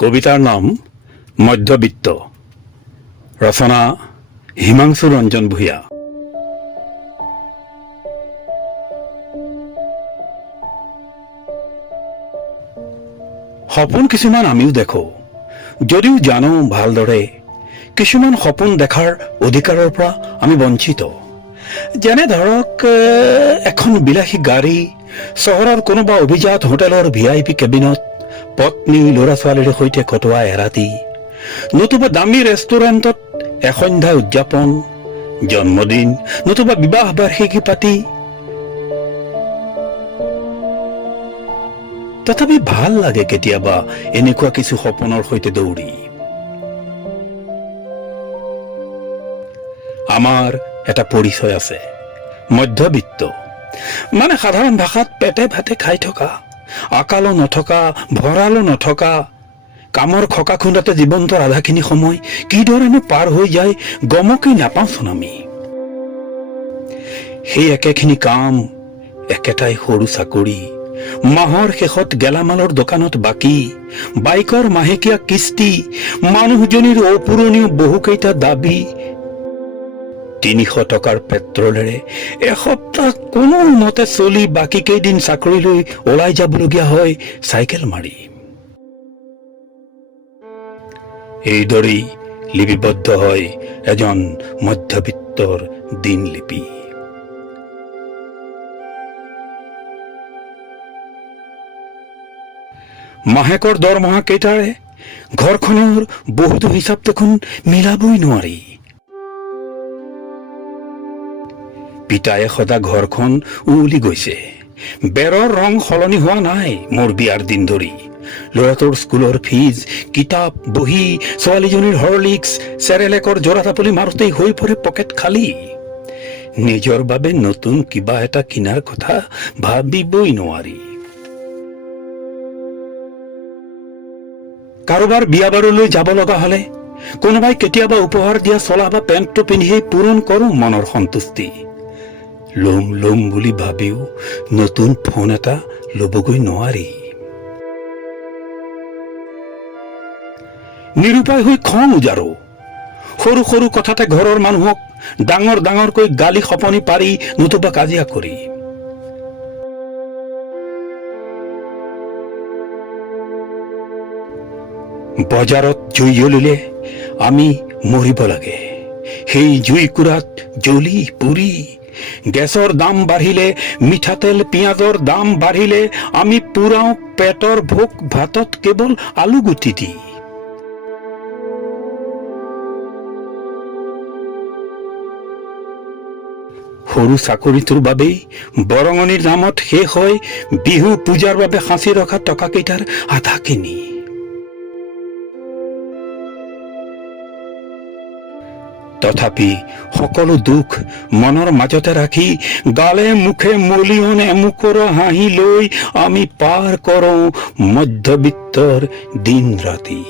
কবিতাৰ নাম মধ্যবিত্ত, ৰচনা হিমাংশু ৰঞ্জন ভূঞা। সপোন কিছুমান আমিও দেখো, যদিও জানো ভালদৰে কিছুমান সপোন দেখাৰ অধিকাৰৰ পৰা আমি বঞ্চিত। যেনে ধৰক এখন বিলাসী গাড়ী, চহৰৰ কোনোবা অভিজাত হোটেলৰ VIP কেবিনত পত্নী ল'ৰা ছোৱালীৰ সৈতে কটোৱা এৰাতি, নতুবা দামী ৰেষ্টুৰেণ্টত এসন্ধ্যা উদযাপন, জন্মদিন নতুবা বিবাহ বাৰ্ষিকী পাতি। তথাপি ভাল লাগে কেতিয়াবা এনেকুৱা কিছু সপোনৰ সৈতে দৌৰি। আমাৰ এটা পৰিচয় আছে, মধ্যবিত্ত। মানে সাধাৰণ ভাষাত পেটে ভাতে খাই থকা, আকালো নথকা, ভঁৰালো নথকা, কামৰ খকা খুন্দাতে জীৱনটোৰ আধাখিনি সময় কিদৰেনো পাৰ হৈ যায় গমকেই নাপাওঁচোন আমি। সেই একেখিনি কাম, একেটাই সৰু চাকৰি, মাহৰ শেষত গেলামালৰ দোকানত বাকী, বাইকৰ মাহেকীয়া কিস্তি, মানুহজনীৰ অপূৰণীয় বহুকেইটা দাবী, 300 টকাৰ পেট্ৰলেৰে এসপ্তাহ কোনো মতে চলি বাকী কেইদিন চাকৰিলৈ ওলাই যাবলগীয়া হয় চাইকেল মাৰি। এইদৰেই লিপিবদ্ধ হয় এজন মধ্যবিত্তৰ দিনলিপি। মাহেকৰ দৰমহা কেইটাৰে ঘৰখনৰ বহুতো হিচাপ দেখোন মিলাবই নোৱাৰি। পিতায়ে সদা ঘৰখন উৱলি গৈছে, বেৰৰ ৰং সলনি হোৱা নাই মোৰ বিয়াৰ দিন ধৰি। ল'ৰাটোৰ স্কুলৰ ফিজ, কিতাপ, বহী, ছোৱালীজনীৰ হৰলিক্স, চেৰেলেকৰ জোৰা তাপলি মাৰোতেই হৈ পৰে পকেট খালী। নিজৰ বাবে নতুন কিবা এটা কিনাৰ কথা ভাবিবই নোৱাৰি। কাৰোবাৰ বিয়া বাৰুলৈ যাব লগা হলে কোনোবাই কেতিয়াবা উপহাৰ দিয়া চলা বা পেণ্টটো পিন্ধিয়েই পূৰণ কৰো মনৰ সন্তুষ্টি। লম বুলি ভাবিও নতুন ফোন এটা ল'বগৈ নোৱাৰি। নিৰুপায় হৈ খং উজাৰো, সৰু সৰু কথাতে ঘৰৰ মানুহক ডাঙৰ ডাঙৰকৈ গালি খপনি পাৰি নতুবা কাজিয়া কৰি। বজাৰত জুই জ্বলিলে আমি মৰিব লাগে, সেই জুইকুৰাত জ্বলি পুৰি। গেছৰ দাম বাঢ়িলে, মিঠাতেল পিঁয়াজৰ দাম বাঢ়িলে আমি পুৰাও পেটৰ ভোক ভাতত কেৱল আলু গুটি দি। সৰু চাকৰিটোৰ বাবেই বৰঙণিৰ নামত শেষ হয় বিহু পূজাৰ বাবে সাঁচি ৰখা টকাকেইটাৰ আধাখিনি। তথাপি সকলো দুখ মনৰ মাজতে ৰাখি গালে মুখে মলিয়ন এমুকৰ হাঁহি লৈ আমি পাৰ কৰোঁ মধ্যবিত্তৰ দিন ৰাতি।